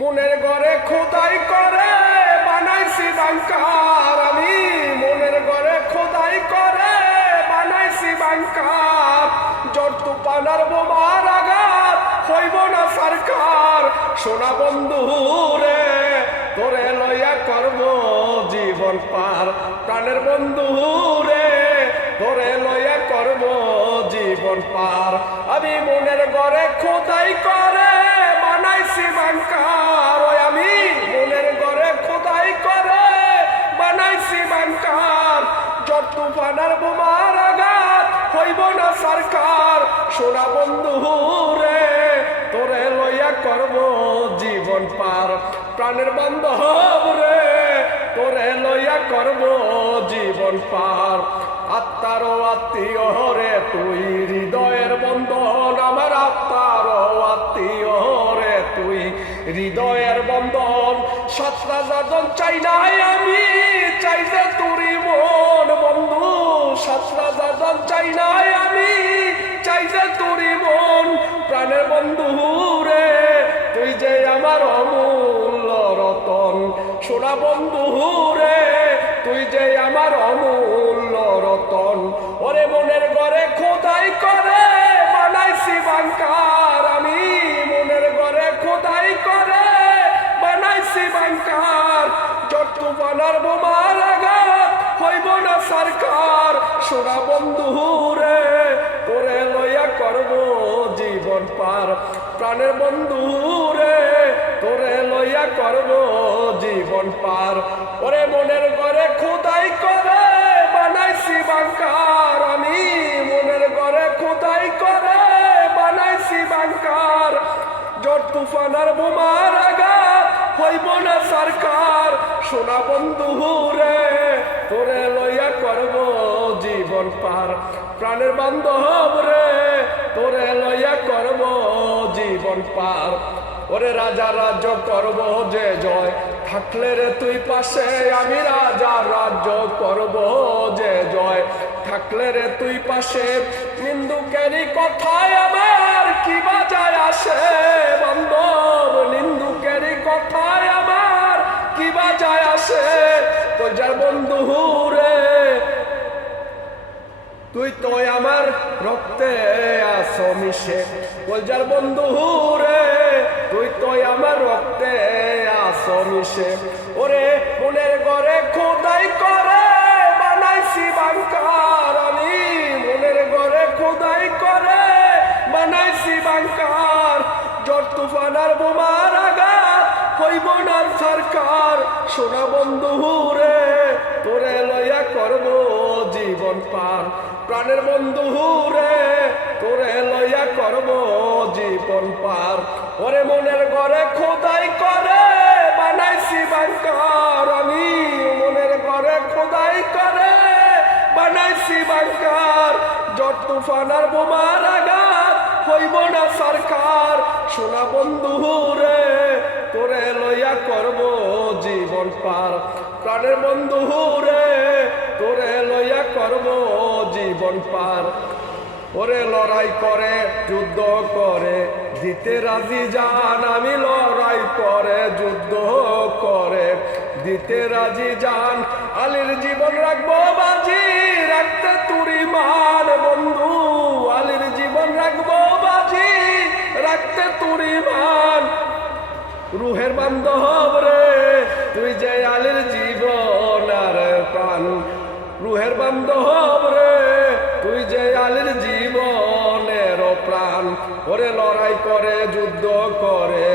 মনের ঘরে খোদাই করে বানাইছি বাংকার, আমি মনের ঘরে খোদাই করে বানাইছি বাংকার। জ্বর তুফানার বোমার আঘাত হইব না সরকার। সোনা বন্ধু রে তোরে লইয়া করব জীবন পার। প্রাণের বন্ধু রে তোরে লইয়া করব জীবন পার। আমি মনের ঘরে খোদাই করে বানাইছি বাংকার, ওই আমি মনের ঘরে খোদাই করে বানাইছি বাংকার। জ্বর তুফানার বোমার আঘাত হইব না সরকার। সোনা বন্ধু রে তোরে লইয়া করব জীবন পার। প্রাণের বান্ধব রে তোরে লইয়া করব জীবন পার। আত্মার আত্মীয় রে তুই হৃদয়ের বন্ধন, আমার আত্মার আত্মীয় রে তুই হৃদয়ের বন্ধন। সাতটা যাদন চাই নাই আমি, চাই যে তুরি মন বন্ধু। সাতটা যাদন চাই নাই আমি, চাই যে তুরি মন। প্রাণের বন্ধু রে তুই যে আমার অমূল্য রতন। সোনা বন্ধু রে তুই যে আমার অমূল্য রতন। ওরে মনের ঘরে খোদাই করে বানাইছি বাংকার, আমি মনের ঘরে খোদাই করে বানাইছি বাংকার। জ্বর তুফানার বোমার আঘাত হইব না সরকার। সোনা বন্ধু রে তোরে লইয়া করব জীবন পার। প্রাণের বন্ধু রে তোরে লইয়া করব জীবন পার। ওরে মনের ঘরে খোদাই করে বানাইছি বাংকার, আমি মনের ঘরে খোদাই করে বানাইছি বাংকার। জ্বর তুফানার বোমার আঘাত হইব না সরকার। সোনা বন্ধু রে তোরে লইয়া করব জীবন পার। প্রাণের বান্ধব রে তোরে লইয়া করব জীবন পার। ওরে রাজা রাজ্য করব যে জয়, থাকলে রে তুই পাশে আমি রাজা রাজ্য করব যে জয়। থাকলে রে তুই পাশে নিন্দুকেরই কথায় আমার কি বাজায় আসে বান্ধব। নিন্দুকেরই কথায় আমার কি বাজায় আসে। তুই যার বন্ধু রে তুই তো আমার রক্তে আছো মিশে। কলজার বন্ধু রে তুই তো আমার রক্তে আছো মিশে। ওরে মনের ঘরে খোদাই করে বানাইছি বাংকার, আমি মনের ঘরে খোদাই করে বানাইছি বাংকার। জ্বর তুফানার বোমার আঘাত হইব না সরকার। সোনা বন্ধু রে তোরে লইয়া করব জীবন পার। প্রাণের বন্ধু রে তোরে লইয়া করব জীবন পার। ওরে মনের ঘরে খোদাই করে বানাইছি বাংকার, আমি মনের ঘরে খোদাই করে বানাইছি বাংকার। জ্বর তুফানার বোমার আঘাত হইব না সরকার। সোনা বন্ধু রে তোরে লইয়া করব জীবন পার। প্রাণের বন্ধু রে তোরে লইয়া করব জীবন পার। ওরে লড়াই করে যুদ্ধ করে দিতে রাজি জান, আমি লড়াই করে যুদ্ধ করে দিতে রাজি জান। আলীর জীবন রাখবো বাজি রাখতে তুরি মান বন্ধু। আলীর জীবন রাখবো বাজি রাখতে তুরি মান। রুহের বান্ধব রে তুই যে আলীর জীবন আর প্রাণ। রুহের বান্ধব রে তুই যে আলীর জীবনের প্রাণ। ওরে লড়াই করে যুদ্ধ করে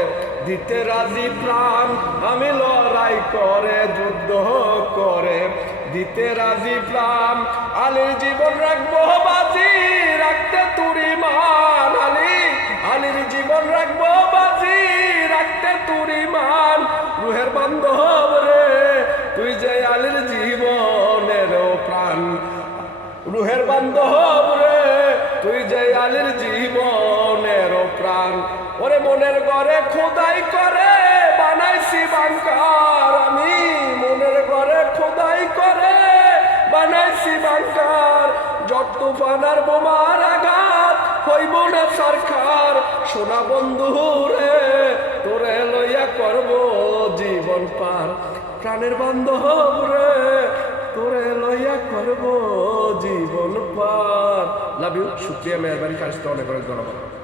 দিতে রাজি প্রাণ, আমি লড়াই করে যুদ্ধ করে দিতে রাজি প্রাণ। আলীর জীবন রাখবো বাজি রাখতে তুরি মান। আলীর জীবন রাখবো বাজি রাখতে তুরি মান। রুহের বান্ধব রে তুই যে আলীর জীবনের প্রাণ। রুহের বান্ধব রে তুই যে আলীর জীবনের প্রাণ। ওরে মনের ঘরে খোদাই করে বানাইছি বাংকার, আমি মনের ঘরে খোদাই করে বানাইছি বাংকার। জ্বর তুফানার বোমার আঘাত হইব না সরকার। সোনা বন্ধু রে তোরে লইয়া লইয়া করব জীবন পার, প্রাণের বান্ধব রে তোরে লইয়া করব জীবন পার। লাভ ইউ, শুক্রিয়া, মেহরবানি, কারিশমা, অনেক অনেক ধন্যবাদ।